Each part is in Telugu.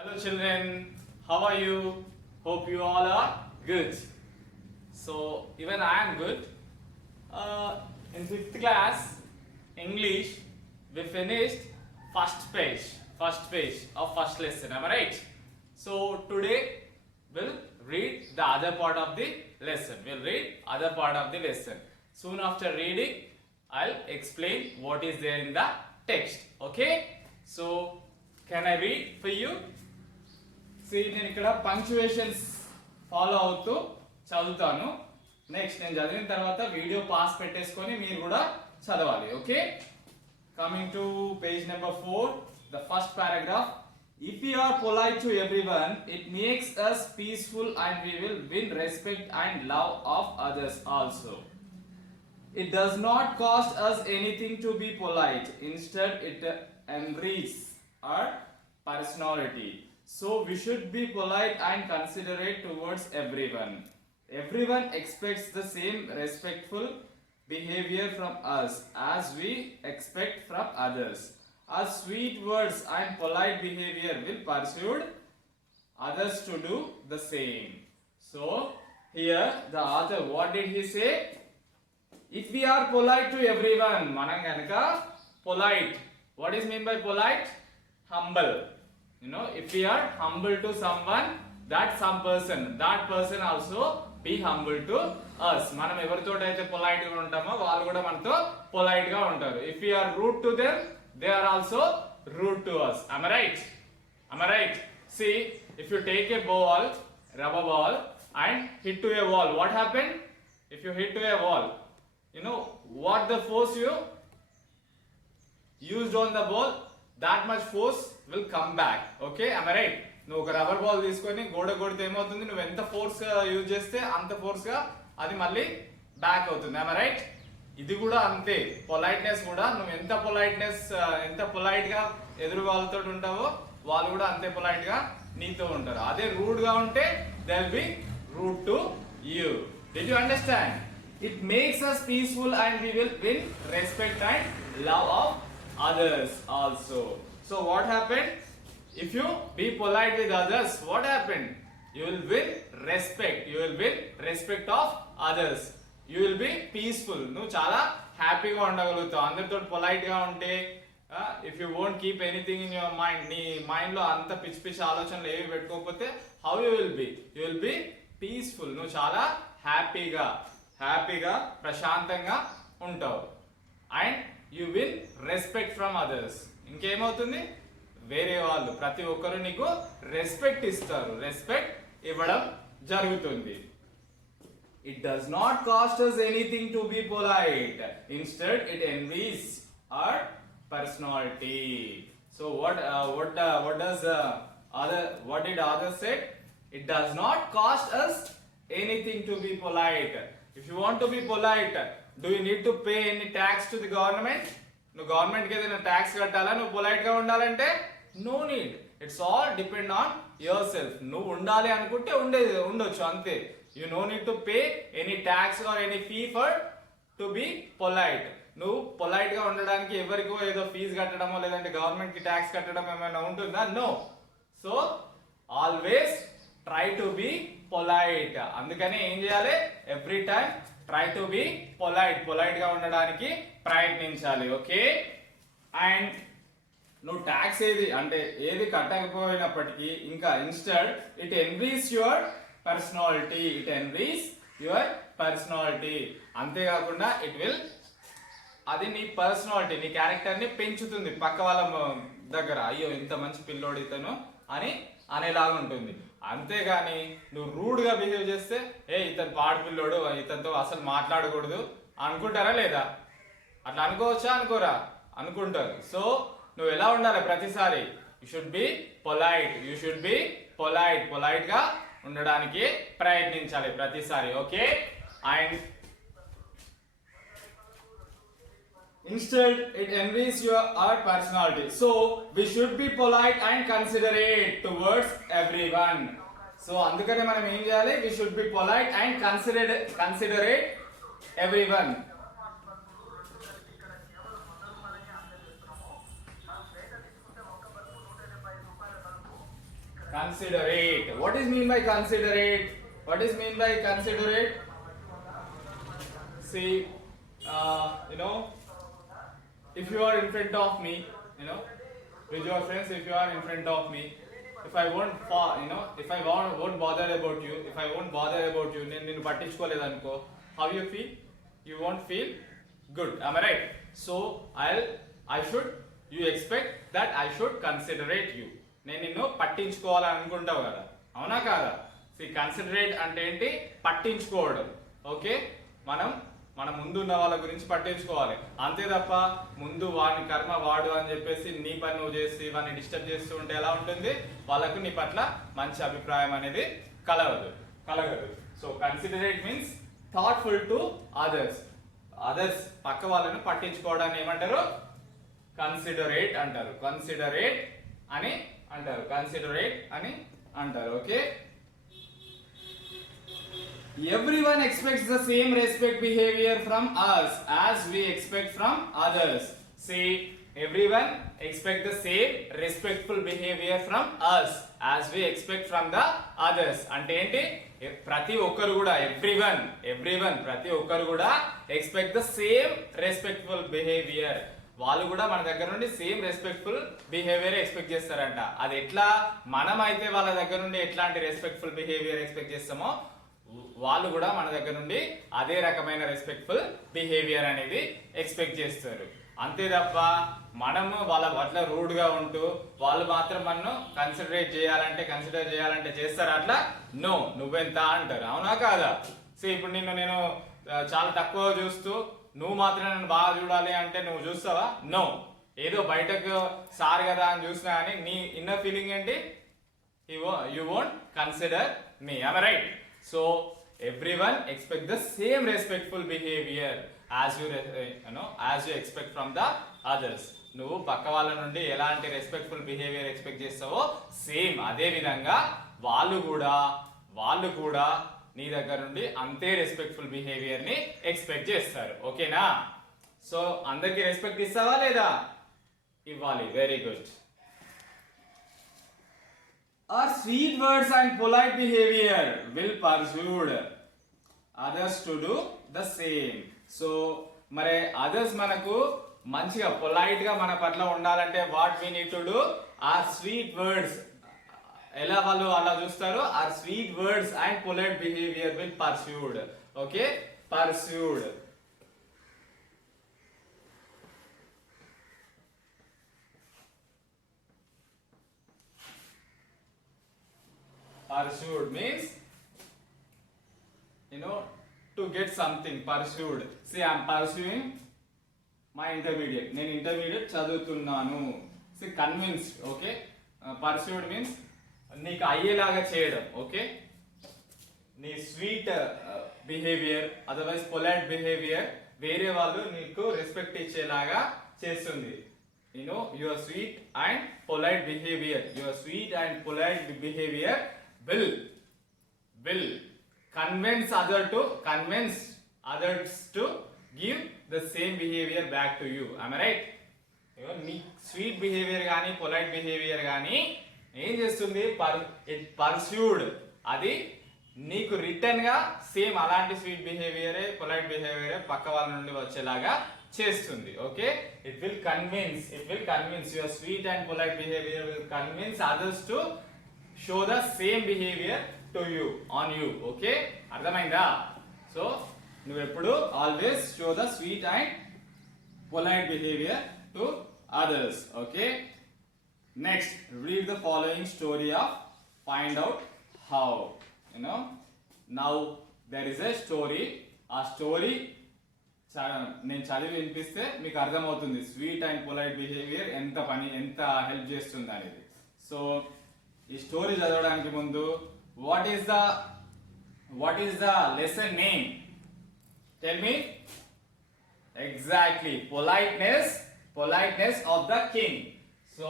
Hello children, how are you? Hope you all are good. So even I am good. In 5th class, English, we finished first page of first lesson, am I right? So today we'll read the other part of the lesson. We'll read other part of the lesson. Soon after reading, I'll explain what is there in the text. Okay? So can I read for you? నేను ఇక్కడ పంక్చువేషన్స్ ఫాలో అవుతూ చదువుతాను. నెక్స్ట్ నేను చదివిన తర్వాత వీడియో పాస్ పెట్టేసుకొని మీరు కూడా చదవాలి. Okay, coming to page number 4, the first paragraph. If we are polite to everyone, it makes us peaceful and we will win respect and love of others also. It does not cost us anything to be polite. Instead, it enriches our personality. So we should be polite and considerate towards everyone. Everyone expects the same respectful behavior from us as we expect from others. Our sweet words and polite behavior will persuade others to do the same. So here the author, what did he say? If we are polite to everyone, manam ganaka polite. What is mean by polite? Humble. You know, if we are humble to someone, that person also be humble to us. మనం ఎవరితో అయితే పొలైట్ గా ఉంటామో వాళ్ళు కూడా మనతో పొలైట్ గా ఉంటారు. If we are rude to them, they are also rude to us. Am I right? Am I right? See, if you take a ball, rubber ball, and hit to a wall, what happened? If you hit to a wall, you know what the force you used on the ball, that much force will come back. Okay, am I right? నువ్వు ఒక రబ్బర్ బాల్ తీసుకొని గోడ కొడితే ఏమవుతుంది, నువ్వు ఎంత ఫోర్స్ గా యూజ్ చేస్తే అంత ఫోర్స్ గా అది మళ్ళీ బ్యాక్ అవుతుంది. am I right? ఇది కూడా అంతే, పొలైట్నెస్ కూడా నువ్వు ఎంత పొలైట్ గా ఎదురు వాళ్ళతో ఉంటావో వాళ్ళు కూడా అంతే పొలైట్ గా నీతో ఉంటారు. అదే రూడ్ గా ఉంటే they will be rude to you. Did you understand? It makes us peaceful and we will win respect and love of others also. So what happened? If you be polite with others, what happened? You will win respect. You will win respect of others. You will be peaceful. నువ్వు చాలా హ్యాపీగా ఉండగలుగుతావు అందరితో పొలైట్ గా ఉంటే. If you won't keep anything in your mind, నీ మైండ్ లో అంత పిచ్చి పిచ్చి ఆలోచనలు ఏవి పెట్టుకోకపోతే how you will be? You will be peaceful. నువ్వు చాలా హ్యాపీగా ప్రశాంతంగా ఉంటావు. And you will respect from others. ఇంకేమవుతుంది, వేరే వాళ్ళు ప్రతి ఒక్కరు నీకు రెస్పెక్ట్ ఇస్తారు, రెస్పెక్ట్ ఇవ్వడం జరుగుతుంది. It does not cost us anything to be polite. Instead it enriches our personality. So what did other say? It does not cost us anything to be polite. If you want to be polite, do you need to pay any tax to the government? నువ్వు గవర్నమెంట్ కి ఏదైనా ట్యాక్స్ కట్టాలా నువ్వు పొలైట్ గా ఉండాలంటే? No need. It's all depend on your self. నువ్వు ఉండాలి అనుకుంటే ఉండొచ్చు అంతే. You no need to pay any tax or any fee for to be polite. నువ్వు పొలైట్ గా ఉండడానికి ఎవరికో ఏదో ఫీజు కట్టడమో లేదంటే గవర్నమెంట్ కి ట్యాక్స్ కట్టడం ఏమైనా ఉంటుందా? No. So always try to be polite. అందుకని ఏం చేయాలి? Every time try to be polite గా ఉండడానికి ప్రయత్నించాలి. ఓకే, అండ్ నువ్వు ట్యాక్స్ ఏది కట్టకపోయినప్పటికీ ఇంకా ఇన్స్టెడ్ ఇట్ ఎన్రీస్ యువర్ పర్సనాలిటీ. అంతేకాకుండా అది నీ పర్సనాలిటీ, నీ క్యారెక్టర్ ని పెంచుతుంది. పక్క వాళ్ళ దగ్గర అయ్యో ఇంత మంచి పిల్లోడు ఇతను అని అనేలాగా ఉంటుంది. అంతేగాని నువ్వు రూడ్ గా బిహేవ్ చేస్తే ఇతను పాడు పిల్లోడు, ఇతనితో అసలు మాట్లాడకూడదు అనుకుంటారా లేదా? అట్లా అనుకోవచ్చా? అనుకోరా? అనుకుంటారు. సో నువ్వు ఎలా ఉండాలి ప్రతిసారి? యు షుడ్ బి పొలైట్ గా ఉండడానికి ప్రయత్నించాలి ప్రతిసారి. Okay, and instead it enriches our personality. So we should be polite and considerate towards everyone. So అందుకనే మనం ఏం చేయాలి? We should be polite and considerate everyone. Considerate. What is mean by considerate? What is mean by considerate? See, you know, if you are in front of me, you know, with your friends, if you are in front of me, if I won't, you know, if I won't bother about you, if I won't bother about you, నేను పట్టించుకోలేదనుకో, how you feel? You won't feel good. Am I right? So I should, you expect that I should considerate you. నేను నిన్ను పట్టించుకోవాలని అనుకుంటావు కదా, అవునా కాదా? See, considerate అంటే ఏంటి? పట్టించుకోవడం. ఓకే, మన ముందు ఉన్న వాళ్ళ గురించి పట్టించుకోవాలి, అంతే తప్ప ముందు వాడిని కర్మ వాడు అని చెప్పేసి నీ పని నువ్వు చేసి వాడిని డిస్టర్బ్ చేస్తూ ఉంటే ఎలా ఉంటుంది? వాళ్ళకు నీ పట్ల మంచి అభిప్రాయం అనేది కలగదు. So considerate means thoughtful to others పక్క వాళ్ళను పట్టించుకోవడాన్ని ఏమంటారు? కన్సిడరేట్ అంటారు. కన్సిడరేట్ అని అంటారు. Okay, everyone expects the same respect behavior from us as we expect from others. See, everyone expect the same respectful behavior from us as we expect from the others. అంటే ఏంటి? ప్రతి ఒక్కరు కూడా everyone ప్రతి ఒక్కరు కూడా expect the same respectful behavior. వాళ్ళు కూడా మన దగ్గర నుండి సేమ్ రెస్పెక్ట్ఫుల్ బిహేవియర్ ఎక్స్పెక్ట్ చేస్తారంట. అది ఎట్లా? మనమైతే వాళ్ళ దగ్గర నుండి ఎట్లాంటి రెస్పెక్ట్ఫుల్ బిహేవియర్ ఎక్స్పెక్ట్ చేస్తామో వాళ్ళు కూడా మన దగ్గర నుండి అదే రకమైన రెస్పెక్ట్ఫుల్ బిహేవియర్ అనేది ఎక్స్పెక్ట్ చేస్తారు. అంతే తప్ప మనము వాళ్ళ పట్ల రూడ్ గా ఉంటూ వాళ్ళు మాత్రం మనను కన్సిడర్ చేయాలంటే చేస్తారు అట్లా? నో, నువ్వెంత అంటారు, అవునా కాదా? సో ఇప్పుడు నేను చాలా తక్కువ చూస్తూ నువ్వు మాత్రం నన్ను బాగా చూడాలి అంటే నువ్వు చూస్తావా? నో. ఏదో బయటకు సార్ కదా అని చూసినా కానీ నీ ఇన్నర్ ఫీలింగ్ ఏంటి? You won't consider me. am I right? So everyone expect the same respectful behavior as you expect from the others. నువ్వు పక్క వాళ్ళ నుండి ఎలాంటి రెస్పెక్ట్ఫుల్ బిహేవియర్ ఎక్స్పెక్ట్ చేస్తావో సేమ్ అదే విధంగా వాళ్ళు కూడా నీ దగ్గర నుండి అంతే రెస్పెక్ట్ఫుల్ బిహేవియర్ ని ఎక్స్పెక్ట్ చేస్తారు. ఓకేనా? సో అందరికి రెస్పెక్ట్ ఇస్తావా లేదా? ఇవ్వాలి. Very good. Our sweet words and polite behavior will persuade others to do the same. So మరి others మనకు మంచిగా పొలైట్ గా మన పట్ల ఉండాలంటే what we need to do? Our sweet words, ఎలా వాళ్ళు అలా చూస్తారు? Our sweet words and polite behavior will persuade. Okay, pursued. Pursued means, to get something. Pursued. See, I am pursuing my intermediate. నేను intermediate చదువుతున్నాను. See, convinced. Okay. Pursued means నీకు అయ్యేలాగా చేయడం. ఓకే, నీ sweet behaviour otherwise polite behaviour వేరే వాళ్ళు నీకు రెస్పెక్ట్ ఇచ్చేలాగా చేస్తుంది. Your sweet and polite behaviour will convince others to give the same behavior back to you. Am I right? నీ స్వీట్ బిహేవియర్ కానీ పొలైట్ బిహేవియర్ కానీ ఏం చేస్తుంది? ఇట్ పర్స్యూడ్, అది నీకు రిటర్న్ గా సేమ్ అలాంటి స్వీట్ బిహేవియరే పొలైట్ బిహేవియరే పక్క వాళ్ళ నుండి వచ్చేలాగా చేస్తుంది. Okay, it will convince your sweet and polite behaviour will convince others to show the same behaviour to you on you. Okay, అర్థమైందా? సో నువ్వు ఎప్పుడు always show the sweet and polite behaviour to others. Okay, next read the following story of find out how. Now there is a story. ఆ స్టోరీ నేను చదివి వినిపిస్తే మీకు అర్థమవుతుంది స్వీట్ అండ్ పొలైట్ బిహేవియర్ ఎంత హెల్ప్ చేస్తుంది అనేది. సో ఈ స్టోరీ చదవడానికి ముందు what is the lesson name? Tell me. Exactly, politeness of the king. So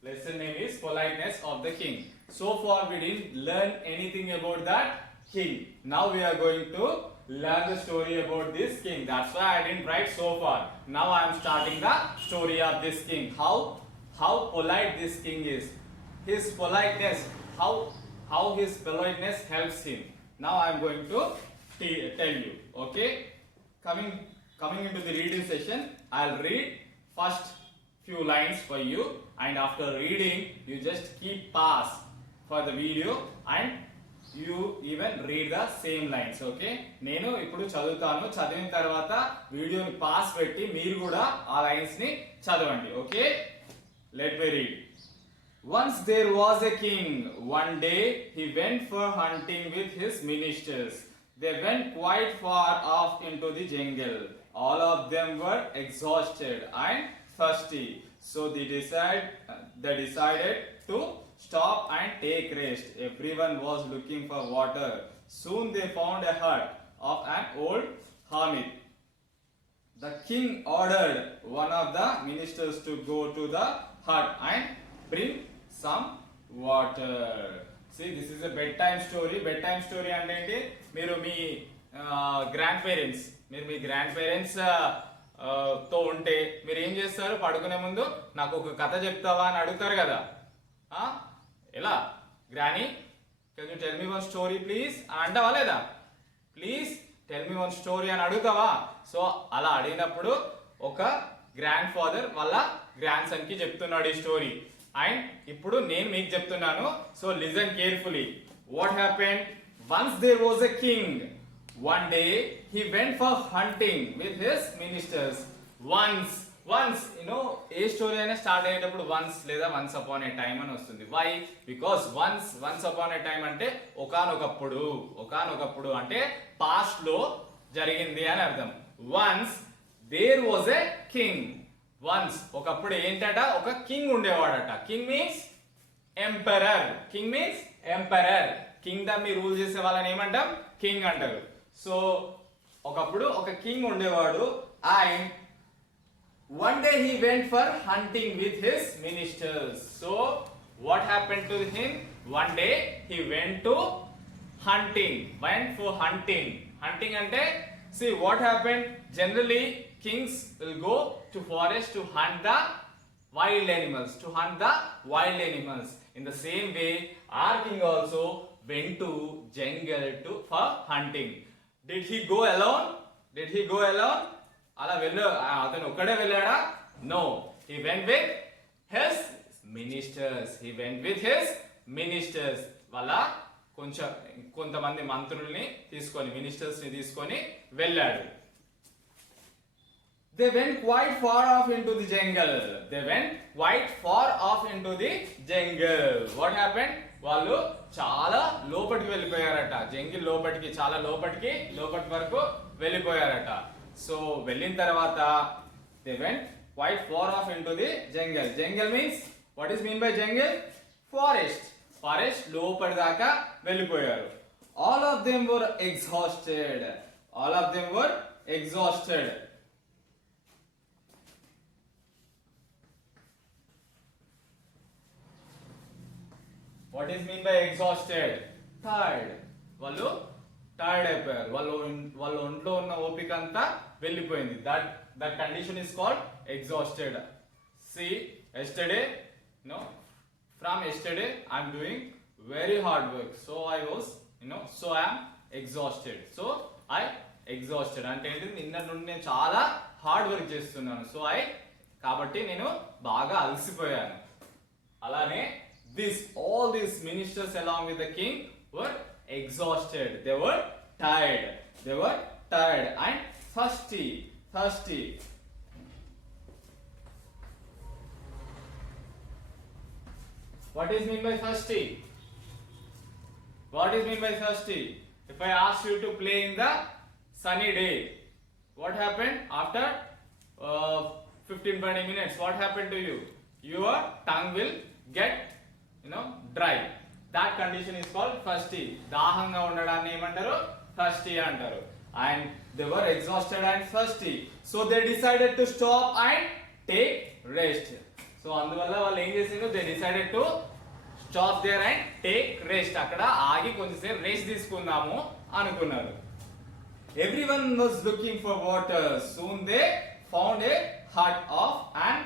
Lesson name is Politeness of the King. So far we didn't learn anything about that king. Now we are going to learn the story about this king. That's why I didn't write so far. Now I am starting the story of this king. How polite this king is. His politeness, how his politeness helps him. Now I am going to tell you. Okay? Coming into the reading session, I'll read first few lines for you, and after reading you just keep pause for the video and you even read the same lines. Okay, నేను ఇప్పుడు చదువుతాను, చదివిన తర్వాత వీడియోని పాస్ పెట్టి మీరు కూడా ఆ లైన్స్ ని చదవండి. Okay, let me read. Once there was a king. One day he went for hunting with his ministers. They went quite far off into the jungle. All of them were exhausted and thirsty, so they decided to stop and take rest. Everyone was looking for water. Soon they found a hut of an old hermit. The king ordered one of the ministers to go to the hut and bring some water. See, this is a bedtime story. Bedtime story అంటే ఏంటి? మీరు మీ గ్రాండ్ పేరెంట్స్ తో ఉంటే మీరు ఏం చేస్తారు? పడుకునే ముందు నాకు ఒక కథ చెప్తావా అని అడుగుతారు కదా. ఎలా granny, can you tell me one story please అని అంటావా లేదా? Please tell me one story అని అడుగుతావా? సో అలా అడిగినప్పుడు ఒక గ్రాండ్ ఫాదర్ వాళ్ళ గ్రాండ్ సన్ కి చెప్తున్నాడు ఈ స్టోరీ. అండ్ ఇప్పుడు నేను మీకు చెప్తున్నాను. So listen carefully. What happened? Once there was a king. One day he went for hunting with his ministers. Once, ఏ స్టోరీ అయినా స్టార్ట్ అయ్యేటప్పుడు వన్స్ లేదా వన్స్ అపాన్ ఏ టైమ్ అని వస్తుంది. Why? Because once upon a time అంటే ఒకానొకప్పుడు అంటే పాస్ట్ లో జరిగింది అని అర్థం. Once there was a king. Once ఒకప్పుడు ఏంటట? ఒక కింగ్ ఉండేవాడట. King means emperor. కింగ్డమ్ ని రూల్ చేసే వాళ్ళని ఏమంటాం? కింగ్ అంటారు. సో ఒకప్పుడు ఒక కింగ్ ఉండేవాడు. And one day he went for hunting with his ministers. So what happened to him? One day he went to hunting. Hunting అంటే see what happened? Generally kings will go to forest to hunt the wild animals. In the same way our king also went to jungle for hunting. Did he go alone? అలా అతను ఒక్కడే వెళ్ళాడా? No, he went with his ministers. వాళ్ళ కొంతమంది మంత్రుల్ని తీసుకొని, మినిస్టర్స్ ని తీసుకొని వెళ్ళాడు. They went quite far off into the jungle. What happened? వాళ్ళు చాలా లోపలికి వెళ్ళిపోయారట. జంగిల్ లోపలికి, చాలా లోపటి వరకు వెళ్ళిపోయారట. సో వెళ్ళిన తర్వాత they went quite far off into the jungle. Jungle means, what is mean by jungle? Forest లోపలి దాకా వెళ్ళిపోయారు. All of them were exhausted. What is mean by exhausted? Tired. వాళ్ళు టైర్డ్ అయిపోయారు. వాళ్ళ ఒంట్లో ఉన్న ఓపిక అంతా వెళ్ళిపోయింది. that condition is called exhausted. See, from yesterday I am doing very hard work, so I am exhausted. So I exhausted అంటే ఏంటి? నిన్న నుండి నేను చాలా హార్డ్ వర్క్ చేస్తున్నాను. సో కాబట్టి నేను బాగా అలసిపోయాను. అలానే all these ministers along with the king were exhausted. They were tired and thirsty. What is mean by thirsty? If I ask you to play in the sunny day, what happened after 15-20 minutes? What happened to you? Your tongue will get dry. That condition is called thirsty. దాహంగా ఉండడాన్ని ఏమంటారు? thirsty అంటారు. And they were exhausted and thirsty, so they decided to stop and take rest. So అందువల్ల వాళ్ళు ఏం చేసిండ్రు, they decided to stop there and take rest. అక్కడ ఆగి కొంచెంసేపు రెస్ట్ తీసుకుందాము అనుకున్నారు. Everyone was looking for water. Soon they found a hut of an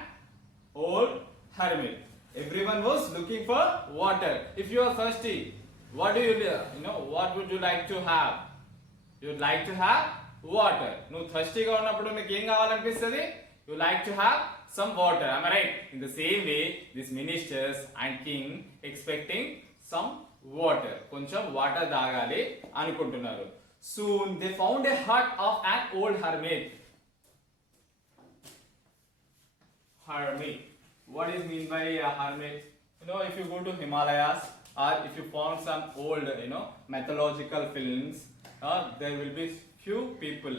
old hermit. Everyone was looking for water. If you are thirsty, what do you know, what would you like to have? You would like to have water. నువ్వు థర్స్టీగా ఉన్నప్పుడు నీకు ఏం కావాలనిపిస్తుంది? You like to have some water. Am I right? In the same way, these ministers and king expecting some water. కొంచెం వాటర్ తాగాలి అనుకుంటున్నారు. Soon they found a hut of an old hermit. Hermit. What is mean by a hermit? You know, if you go to Himalayas or if you found some old, mythological films, there will be few people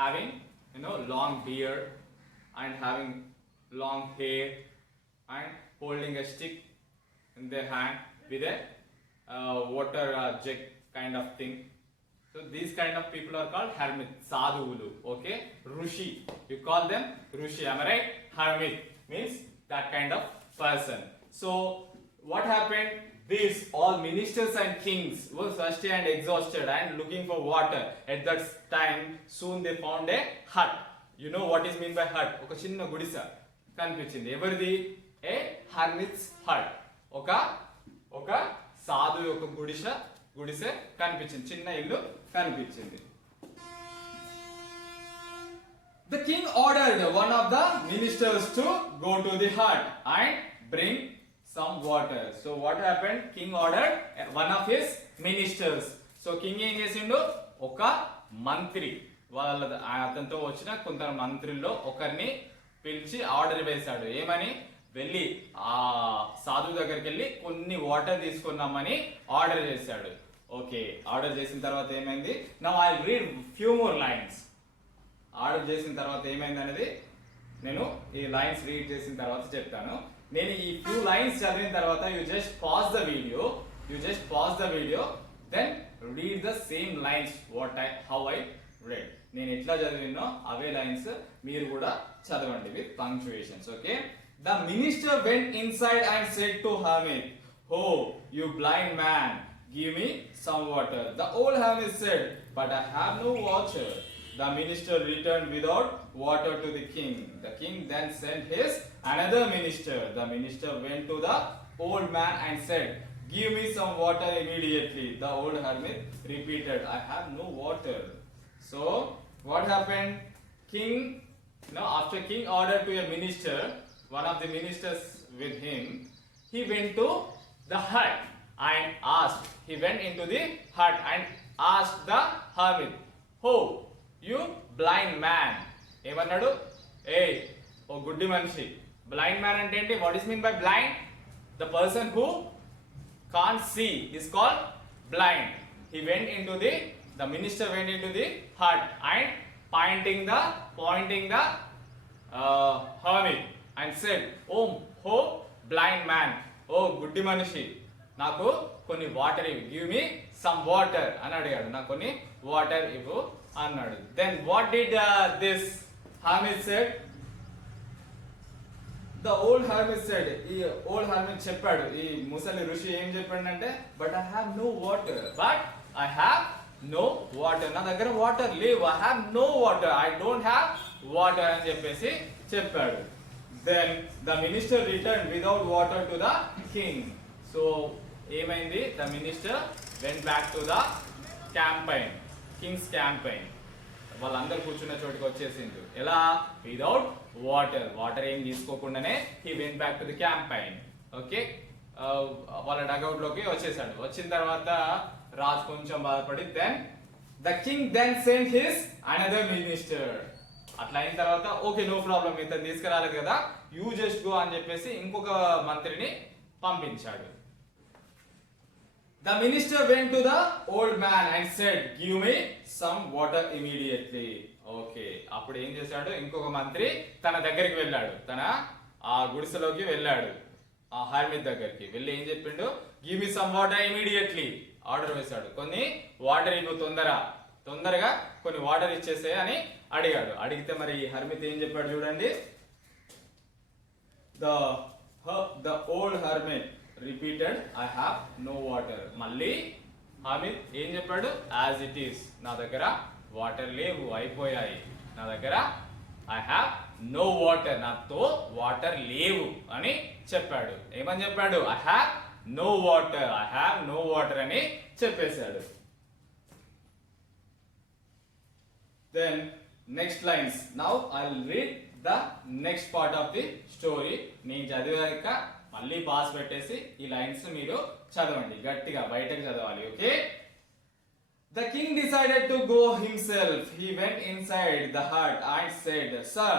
having, long beard and having long hair and holding a stick in their hand with a water jug kind of thing. So these kind of people are called hermit, sadhuvulu. Okay, Rushi. You call them Rushi. Am I right? Hermit means that kind of person. So what happened? These all ministers and kings were thirsty and exhausted and looking for water. At that time, soon they found a hut. You know what is mean by hut? Oka chinna gudisa కనిపించింది. ఎవరిది? ఏ హర్మిట్స్ హట్. ఒక సాధు యొక్క గుడిసె కనిపించింది, చిన్న ఇల్లు కనిపించింది. The king ordered one of the ministers to go to the hut and bring some water. So what happened? King ordered one of his ministers. So king ఏం చేసిండు? ఒక మంత్రి, అతనితో వచ్చిన కొందరు మంత్రుల్లో ఒకరిని పిలిచి ఆర్డర్ వేశాడు. ఏమని? వెళ్ళి ఆ సాధువు దగ్గరికి వెళ్ళి కొన్ని వాటర్ తీసుకున్నామని ఆర్డర్ చేశాడు. ఓకే, ఆర్డర్ చేసిన తర్వాత ఏమైంది? Now I will read few more lines. Order చేసిన తర్వాత ఏమైంది అనేది నేను ఈ లైన్స్ రీడ్ చేసిన తర్వాత చెప్తాను. నేను ఈ ఫ్యూ లైన్స్ చదివిన తర్వాత you just pause the video, then read the same lines how I read. నేను ఎట్లా చదివినో అవే లైన్స్ మీరు కూడా చదవండి with punctuations. Okay. The minister went inside and said to hermit, "Oh, you blind man, give me some water." The old hermit said, "But I have no water." The minister returned without water to the king. The king then sent his another minister. The minister went to the old man and said, "Give me some water immediately." The old hermit repeated, "I have no water." So what happened? After king ordered to a minister, one of the ministers with him, he went to the hut and asked. He went into the hut and asked the hermit, "Oh, you blind man." ఏమన్నాడు? ఓ గుడ్డి మనిషి. బ్లైండ్ మ్యాన్ అంటే ఏంటి? What is mean by blind? The person who can't see is called blind. He went into the minister went into the hut and pointing the hermit and said, "Oh, blind man, oh గుడ్డి మనిషి, నాకు కొన్ని వాటర్ ఇవ్వు. గివ్ మీ సమ్ వాటర్ అని అడిగాడు. నాకు కొన్ని వాటర్ ఇవ్వు అన్నాడు. Then what did this hermit said? The old hermit said, ఈ ఓల్డ్ hermit చెప్పాడు, ఈ ముసలి ఋషి ఏం చెప్పాడంటే, "But I have no water." నా దగ్గర వాటర్ లేవు. I have no water. I don't have water అని చెప్పేసి చెప్పాడు. Then the minister returned without water to the king. So ఏమైంది? The minister went back to the campaign, king's campaign. వాళ్ళందరూ కూర్చున్న చోటుకి వచ్చేసిండు. ఎలా? వితౌట్ వాటర్ ఏం తీసుకోకుండానే he went back to the campaign. Okay, వాళ్ళ డగౌట్ లోకి వచ్చేసాడు. వచ్చిన తర్వాత రాజు కొంచెం బాధపడి the king then sent his another minister. అట్లా అయిన తర్వాత ఓకే, నో ప్రాబ్లం, ఇతను తీసుకురాలేదు కదా, యూ జస్ట్ గో అని చెప్పేసి ఇంకొక మంత్రిని పంపించాడు. The minister went to the old man and said, "Give me some water immediately." Okay, అప్పుడు ఏం చేశాడు? ఇంకొక మంత్రి తన దగ్గరికి వెళ్ళాడు, తన ఆ గుడిసెలోకి వెళ్ళాడు, ఆ హర్మిట్ దగ్గరికి వెళ్ళి ఏం చెప్పిండు? "Give me some water immediately." Order వేశాడు, కొన్ని వాటర్ ఇవ్వు, తొందరగా కొన్ని వాటర్ ఇచ్చేసే అని అడిగాడు. అడిగితే మరి హర్మిత్ ఏం చెప్పాడు చూడండి. The The old hermit repeated, I have no water. మళ్ళీ హామిద్ ఏం చెప్పాడు? యాజ్ ఇట్ ఈస్, నా దగ్గర వాటర్ లేవు, అయిపోయాయి. నా దగ్గర ఐ హ్యావ్ నో వాటర్, నాతో వాటర్ లేవు అని చెప్పాడు. ఏమని చెప్పాడు? I have no water, I have no water అని చెప్పేశాడు. Then next lines. Now I'll read the next part of the story. నేను చదివాక మళ్ళీ పాస్ పెట్టేసి ఈ లైన్స్ మీరు చదవండి, గట్టిగా బయటకు చదవాలి. Okay. The king decided to go himself. He went inside the hut and said, "Sir,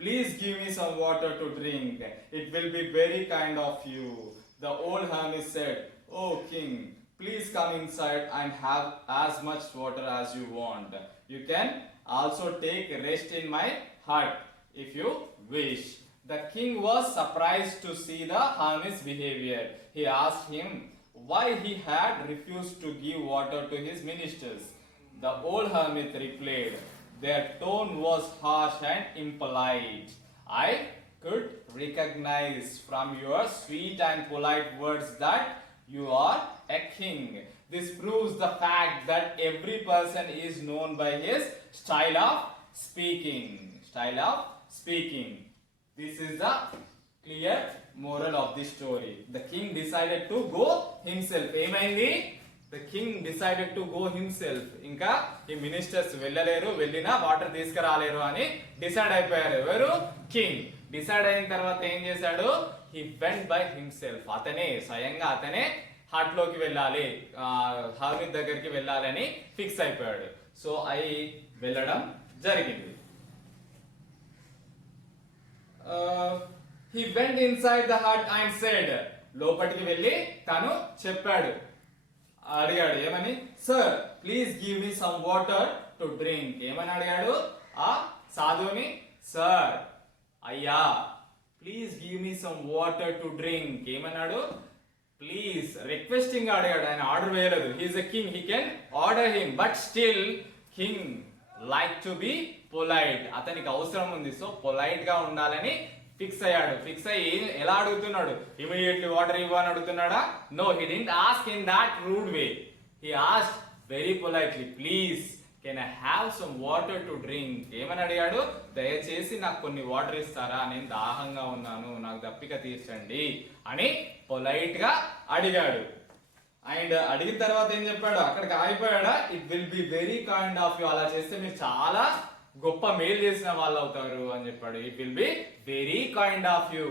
please give me some water to drink. It will be very kind of you." The old hermit said, "Oh king, please come inside and have as much water as you want. You can also take rest in my hut if you wish." The king was surprised to see the hermit's behavior. He asked him why he had refused to give water to his ministers. The old hermit replied, "Their tone was harsh and impolite. I could recognize from your sweet and polite words that you are a king. This proves the fact that every person is known by his style of speaking." Style of speaking. This is the clear moral of the story. The king decided to go himself. ఏమైంది? The king decided to go himself. ఇంకా ఈ మినిస్టర్స్ వెళ్ళలేరు, వెళ్ళినా వాటర్ తీసుకురాలేరు అని డిసైడ్ అయిపోయారు. ఎవరు? కింగ్. డిసైడ్ అయిన తర్వాత ఏం చేశాడు? He went by himself. అతనే స్వయంగా అతనే హార్ట్ లోకి వెళ్ళాలి, హామిద్ దగ్గరికి వెళ్ళాలని ఫిక్స్ అయిపోయాడు. సో వెళ్ళడం జరిగింది. He went inside the hut and said, లోపటికి వెళ్ళి తను చెప్పాడు, అడిగాడు ఏమని? "Sir, please give me some water to drink." ఏమని అడిగాడు ఆ సాధువుని? "Sir, అయ్యా, please give me some water to drink." ఏమన్నాడు? ప్లీజ్, రిక్వెస్టింగ్ అడిగాడు. ఆయన ఆర్డర్ వేయలేదు. He's a king, he can order him, but still king like to be polite. అతనికి అవసరం ఉంది, సో పొలైట్ గా ఉండాలని ఫిక్స్ అయ్యాడు. ఫిక్స్ అయ్యి ఎలా అడుగుతున్నాడు? ఇమీడియట్లీ వాటర్ ఇవ్వని అడుగుతున్నాడా? No, he didn't ask in that rude way. He asked very politely, "please can I have some water to drink." ఏమని అడిగాడు? దయచేసి నాకు కొన్ని వాటర్ ఇస్తారా, నేను దాహంగా ఉన్నాను, నాకు దప్పిక తీర్చండి అని పొలైట్ గా అడిగాడు. అండ్ అడిగిన తర్వాత ఏం చెప్పాడు? అక్కడికి ఆగిపోయాడా? "It will be very kind of you." అలా చేస్తే మీరు చాలా గొప్ప మేలు చేసిన వాళ్ళు అవుతారు అని చెప్పాడు. "It will be very kind of you."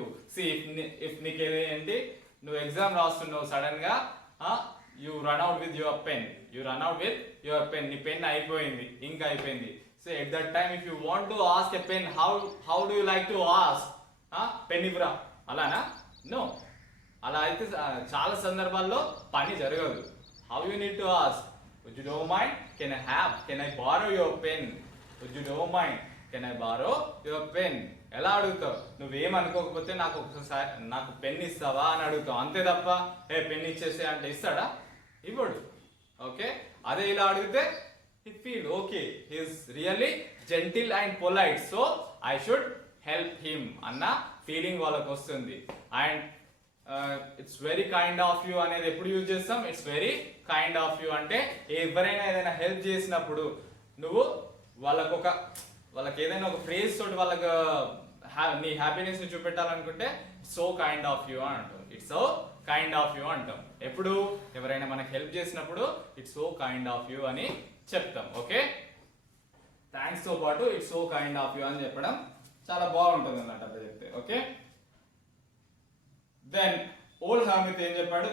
If నీకు ఏంటి, నువ్వు ఎగ్జామ్ రాస్తున్నావు, సడన్ గా you run out with your pen, నీ పెన్ అయిపోయింది, ఇంక్ అయిపోయింది. So at that time if you want to ask a pen, how do you like to ask? Pen ఇవ్వరా, అలానా? నో. అలా అయితే చాలా సందర్భాల్లో పని జరగదు. How you need to ask, "Would you don't mind? Can I borrow your pen? Would you don't mind? Can I borrow your pen?" ఎలా అడుగుతావు? నువ్వేమనుకోకపోతే నాకు పెన్ ఇస్తావా అని అడుగుతావు, అంతే తప్ప పెన్ ఇచ్చేసే అంటే ఇస్తాడా? ఇవ్వడు. ఓకే. అదే ఇలా అడిగితే he feel okay, he is really gentle and polite, so I should help him అన్న ఫీలింగ్ వాళ్ళకి వస్తుంది. And it's very kind of you అనేది ఎప్పుడు యూజ్ చేస్తాం? It's very kind of you అంటే ఎవరైనా ఏదైనా హెల్ప్ చేసినప్పుడు నువ్వు వాళ్ళకి ఏదైనా ఒక ఫ్రేజ్ తోటి వాళ్ళకి నీ హ్యాపీనెస్ ని చూపెట్టాలనుకుంటే సో కైండ్ ఆఫ్ యూ అని అంటాం. It's so kind of you అంటాం. ఎప్పుడు ఎవరైనా మనకు హెల్ప్ చేసినప్పుడు it's so kind of you అని చెప్తాం. ఓకే. థ్యాంక్స్ తో పాటు it's so kind of you అని చెప్పడం చాలా బాగుంటుంది అన్నమాట అట్లా చెప్తే. ఓకే. Then old hermit ఏం చెప్పాడు?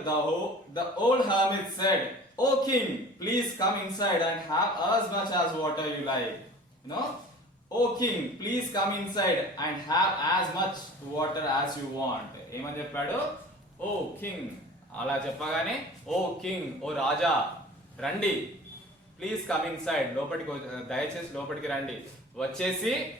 The old hermit said, "Oh king, please come inside and have as much as water you like." "Oh king, please come inside and have as much water as you want." ఏమని చెప్పాడు? "Oh king." అలా చెప్పగానే "ఓ కింగ్, ఓ రాజా, రండి, ప్లీజ్ కమ్ ఇన్సైడ్, దయచేసి లోపలికి రండి, వచ్చేసి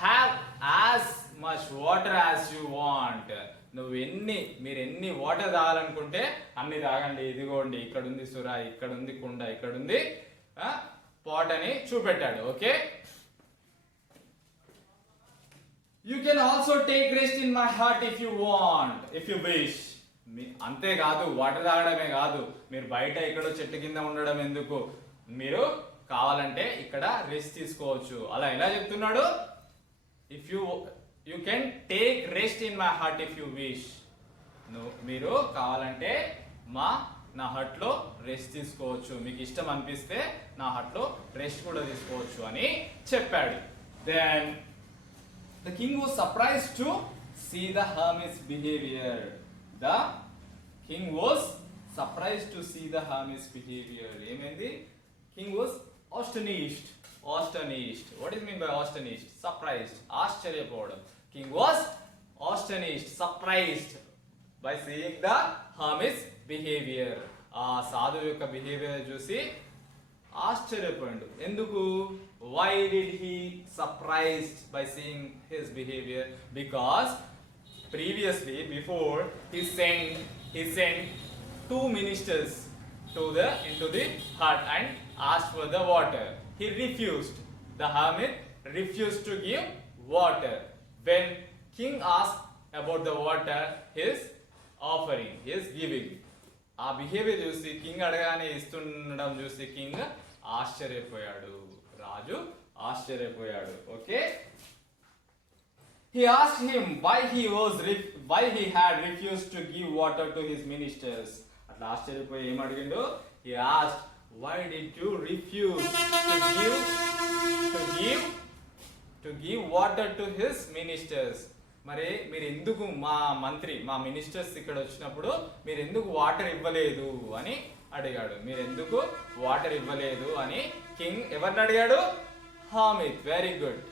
have as much water as you want." మీరు ఎన్ని వాటర్ తాగాలనుకుంటే అన్ని తాగండి. ఇదిగోండి, ఇక్కడ ఉంది సురా, ఇక్కడ ఉంది కుండ, ఇక్కడ ఉంది పాట్ అని చూపెట్టాడు. Okay. You can also take rest in my heart if you want, if you wish. అంతేకాదు వాటర్ తాగడమే కాదు, మీరు బయట ఎక్కడో చెట్టు కింద ఉండడం ఎందుకు, మీరు కావాలంటే ఇక్కడ రెస్ట్ తీసుకోవచ్చు. అలా ఎలా చెప్తున్నాడు? If you can take rest in my heart if you wish. మీరు కావాలంటే నా హట్ లో రెస్ట్ తీసుకోవచ్చు, మీకు ఇష్టం అనిపిస్తే నా హట్ లో రెస్ట్ కూడా తీసుకోవచ్చు అని చెప్పాడు. Then the king was surprised to see the hermit's behaviour. The king was surprised to see the hermit's behaviour. ఏమైంది? King was astonished. Astonished. What is mean by astonished? Surprised. ఆశ్చర్యపోవడం. King was astonished, surprised by seeing the hermit's behavior. ఆ సాధువు యొక్క బిహేవియర్ చూసి ఆశ్చర్యపోయాడు. ఎందుకు? Why did he surprised by seeing his behavior? Because previously, before, he sent two ministers into the hut and asked for the water. He refused. The hermit refused to give water. When king asked about the water, his offering, his giving. ఆ బిహేవియర్ చూసి కింగ్ అడగానే ఇస్తుండడం చూసి కింగ్ ఆశ్చర్యపోయాడు, రాజు ఆశ్చర్యపోయాడు. Okay, he asked him why he had refused to give water to his ministers. అట్లా ఆశ్చర్యపోయి ఏం అడిగిండు? he asked, why did you refuse to give water to his ministers? మరి మీరు ఎందుకు మా మినిస్టర్స్ ఇక్కడ వచ్చినప్పుడు మీరు ఎందుకు వాటర్ ఇవ్వలేదు అని అడిగాడు. మీరు ఎందుకు వాటర్ ఇవ్వలేదు అని కింగ్ ఎవరిని అడిగాడు? Hermit. Very good.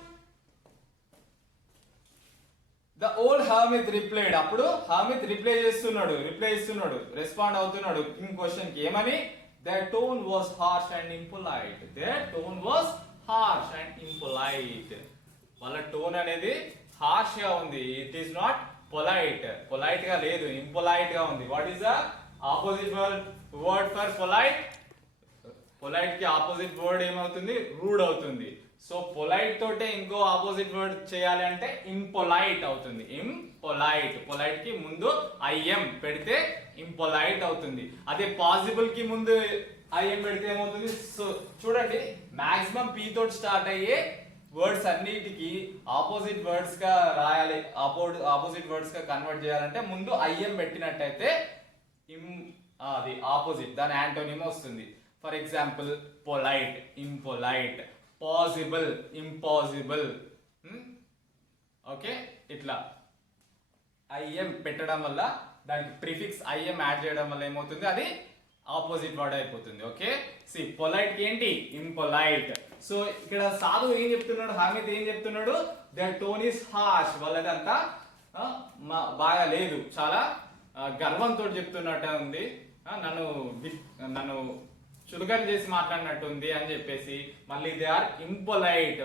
The old hermit replied. అప్పుడు హర్మిట్ రిప్లై ఇస్తున్నాడు, రెస్పాండ్ అవుతున్నాడు కింగ్ క్వశ్చన్ కి. ఏమని? Their tone was harsh and impolite. వాళ్ళ టోన్ అనేది హార్ష్ గా ఉంది. ఇట్ ఈస్ నాట్ పొలైట్ గా లేదు, ఇంపొలైట్ గా ఉంది. What is the opposite word for polite? Polite కి ఆపోజిట్ వర్డ్ ఏమవుతుంది? రూడ్ అవుతుంది. సో పొలైట్ తోటే ఇంకో ఆపోజిట్ వర్డ్ చేయాలి అంటే ఇంపొలైట్ అవుతుంది. పొలైట్ కి ముందు ఐఎం పెడితే ఇంపొలైట్ అవుతుంది. అదే పాసిబుల్ కి ముందు ఐఎం పెడితే ఏమవుతుంది? సో చూడండి, మాక్సిమం పి తోటి స్టార్ట్ అయ్యే వర్డ్స్ అన్నిటికి ఆపోజిట్ వర్డ్స్ గా రాయాలి, ఆపోజిట్ వర్డ్స్ గా కన్వర్ట్ చేయాలంటే ముందు ఐఎం పెట్టినట్టయితే అది ఆపోజిట్, దాని యాంటోనిమ్ వస్తుంది. For example, polite, impolite, possible, impossible. Okay, ఇట్లా ఐఎం పెట్టడం వల్ల, దానికి ప్రిఫిక్స్ ఐఎం యాడ్ చేయడం వల్ల ఏమవుతుంది? అది ఆపోజిట్ వర్డ్ అయిపోతుంది. ఓకే, సి పొలైట్ కి ఏంటి? ఇంపొలైట్. సో ఇక్కడ సాధువు ఏం చెప్తున్నాడు, హర్మిత్ ఏం చెప్తున్నాడు? Their tone is harsh. వాళ్ళదంతా బాగా లేదు, చాలా గర్వంతో చెప్తున్నట్టే ఉంది, నన్ను చులకన చేసి మాట్లాడినట్టుంది అని చెప్పేసి. మళ్ళీ దే ఆర్ ఇంపొలైట్,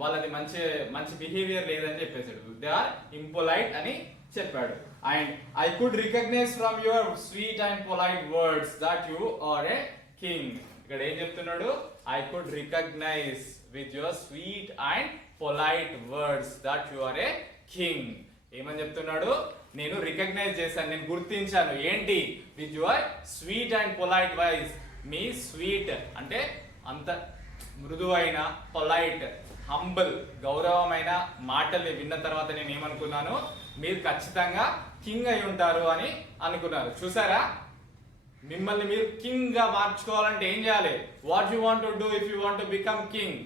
వాళ్ళది మంచి బిహేవియర్ లేదని చెప్పేసాడు. దే ఆర్ ఇంపొలైట్ అని చెప్పాడు. And I could recognize from your sweet and polite words that you are a king. ఇక్కడ ఏం చెప్తున్నాడు? I could recognize with your sweet and polite words that you are a king. ఏమని చెప్తున్నాడు? నేను రికగ్నైజ్ చేశాను, నేను గుర్తించాను. ఏంటి? With your sweet and polite voice. మీ స్వీట్ అంటే అంత మృదువైన, పొలైట్, హంబుల్, గౌరవమైన మాటల్ని విన్న తర్వాత నేను ఏమనుకున్నాను? మీరు ఖచ్చితంగా కింగ్ అయి ఉంటారు అని అనుకున్నారు. చూసారా, మిమ్మల్ని మీరు కింగ్ గా మార్చుకోవాలంటే ఏం చేయాలి? What you want to do if you want to become king?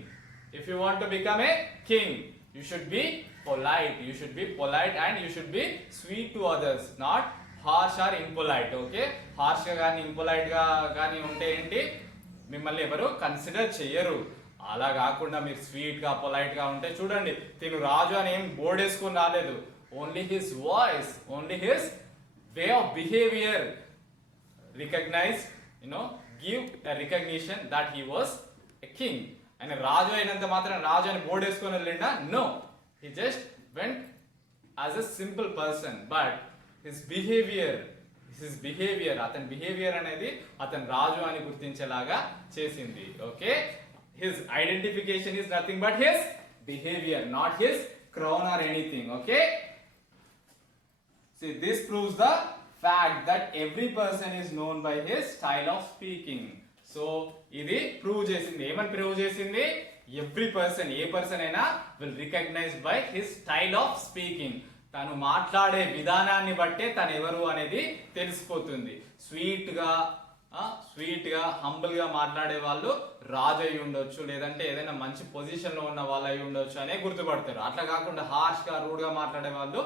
If you want to become a king, you should be polite. You should be polite and you should be sweet to others, not harsh or impolite. Okay, harsh గా గాని impolite గా గాని ఉంటే ఏంటి? మిమ్మల్ని ఎవరు కన్సిడర్ చేయరు. అలా కాకుండా మీరు స్వీట్ గా, పొలైట్ గా ఉంటే, చూడండి, తిను రాజు అని ఏం బోర్డ్ వేసుకొని రాలేదు. Only his voice, only his way of behaviour recognize, give a recognition that he was a king. ఆయన రాజు అయినంత మాత్రం రాజు అని బోర్డు వేసుకొని వెళ్ళిండా? No, he just went as a simple person, but his behavior, అతని బిహేవియర్ అనేది అతను రాజు అని గుర్తించేలాగా చేసింది. Okay, his identification is nothing but his behavior, not his crown or anything. Okay. See, this proves the fact that every person is known by his style of speaking. So ఇది ప్రూవ్ చేసింది. ఏమని ప్రూవ్ చేసింది? ఎవ్రీ పర్సన్, ఏ పర్సన్ అయినా will recognize by his style of speaking. తను మాట్లాడే విధానాన్ని బట్టే తను ఎవరు అనేది తెలిసిపోతుంది. స్వీట్ గా హంబుల్ గా మాట్లాడే వాళ్ళు రాజు అయి ఉండొచ్చు, లేదంటే ఏదైనా మంచి పొజిషన్ లో ఉన్న వాళ్ళు అయి ఉండొచ్చు అనే గుర్తుపడతారు. అట్లా కాకుండా హార్ష్ గా రూడ్ గా మాట్లాడే వాళ్ళు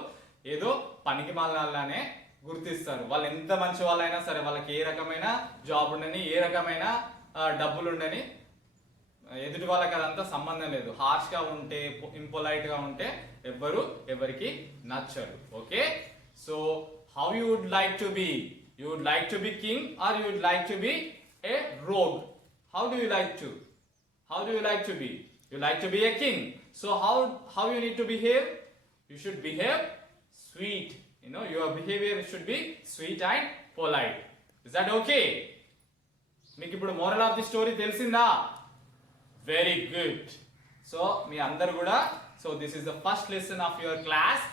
ఏదో పనికి మాలానే గుర్తిస్తారు. వాళ్ళు ఎంత మంచి వాళ్ళైనా సరే, వాళ్ళకి ఏ రకమైన జాబ్ ఉండని, ఏ రకమైన డబ్బులు ఉండని, ఎదుటి వాళ్ళకి అదంతా సంబంధం లేదు. హార్ష్ గా ఉంటే, ఇంపొలైట్ గా ఉంటే ఎవరికి నచ్చరు. Okay. So how you would like to be? You would like to be king or you would like to be a rogue? How do you like to be? You like to be a king. So how you need to behave? You should behave sweet. You know, your behavior should be sweet and polite. Is that okay? మీకు ఇప్పుడు మోరల్ ఆఫ్ ది స్టోరీ తెలిసిందా? Very good. సో మీ అందరు కూడా, so this is the first lesson of your class.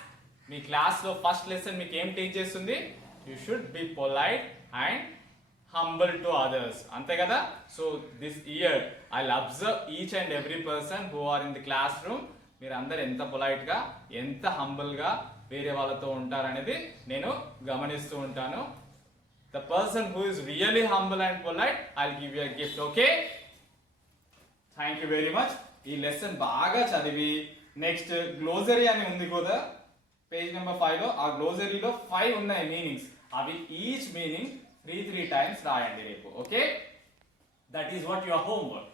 మీ క్లాస్ లో ఫస్ట్ లెసన్ మీకు ఏం టీచ్ చేస్తుంది? You should be polite and humble to others. అంతే కదా? So this year I will observe each and every person who are in the classroom. మీరు అందరు ఎంత పొలైట్ గా, ఎంత హంబుల్ గా వేరే వాళ్ళతో ఉంటారనేది నేను గమనిస్తూ ఉంటాను. The person who is really humble and polite, I'll give you a gift. Okay? Thank you very much. ఈ లెసన్ బాగా చదివి నెక్స్ట్ గ్లోజరీ అని ఉంది కదా పేజ్ నెంబర్ 5 లో, ఆ గ్లోజరీలో 5 ఉన్నాయి మీనింగ్స్. అవి ఈచ్ మీనింగ్ 3 times రాయండి రేపు. Okay? That is what your homework.